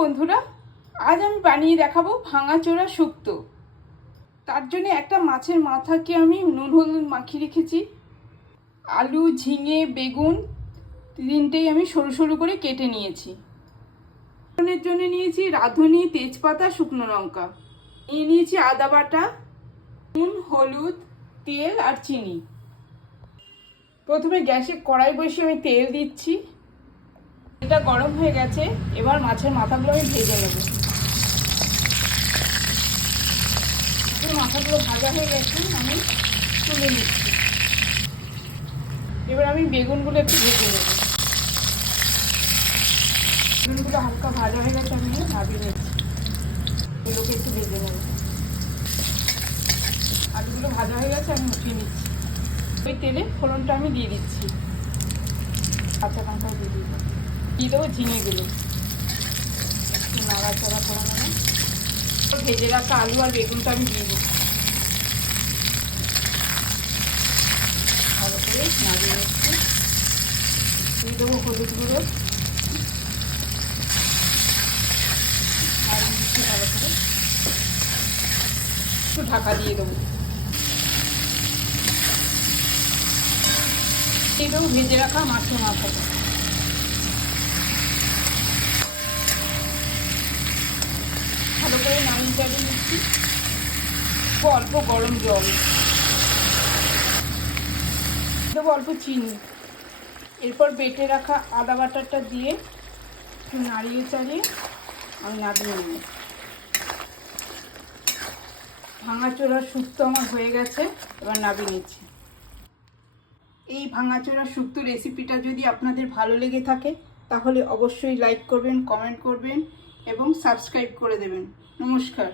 বন্ধুরা, আজ আমি বানিয়ে দেখাবো ভাঙাচোরা শুক্তো। তার জন্য একটা মাছের মাথাকে আমি নুন হলুদ মাখিয়ে রেখেছি। আলু, ঝিঙে, বেগুন তিনটেই আমি সরু সরু করে কেটে নিয়েছি। ফোড়নের জন্য নিয়েছি রাঁধুনি, তেজপাতা, শুকনো লঙ্কা। নিয়েছি আদা বাটা, নুন, হলুদ, তেল আর চিনি। প্রথমে গ্যাসে কড়াই বসিয়ে আমি তেল দিচ্ছি। তেলটা গরম হয়ে গেছে, এবার মাছের মাথাগুলো আমি ভেজে নেব। মাথাগুলো ভাজা হয়ে গেছে, আমি তুলে নিচ্ছি। এবার আমি বেগুনগুলো একটু ভেজে নেব। বেগুনগুলো হালকা ভাজা হয়ে গেছে, আমি নামিয়ে নিচ্ছি। এগুলোকে একটু ভেজে নেব। আলুগুলো ভাজা হয়ে গেছে, আমি উঠিয়ে নিচ্ছি। ওই তেলে ফোড়নটা আমি দিয়ে দিচ্ছি। কাঁচা লঙ্কা দিয়ে দেবো ঝিঙেগুলো একটু নাড়াচাড়া করে নেব। ভেজে রাখা আলু আর বেগুনটা আমি দিয়ে দিচ্ছি। ভালো করে নাড়িয়ে নিচ্ছি। দিয়ে দেবো হলুদ গুঁড়ো আর মিষ্টি। ভালো করে একটু ঢাকা দিয়ে দেবো। দিয়ে দেবো ভেজে রাখা মাছের মাথাটা। ভালো করে নামিয়ে চালিয়ে নিচ্ছি। অল্প গরম জল দেবো, অল্প চিনি। এরপর বেটে রাখা আদা বাটাটা দিয়ে একটু নাড়িয়ে চাড়িয়ে আমি নামিয়ে নেব। ভাঙাচোরা শুক্তো আমার হয়ে গেছে, এবার নামিয়ে নিচ্ছি। এই ভাঙাচোরা শুক্তো রেসিপিটা যদি আপনাদের ভালো লেগে থাকে তাহলে অবশ্যই লাইক করবেন, কমেন্ট করবেন এবং সাবস্ক্রাইব করে দেবেন। নমস্কার।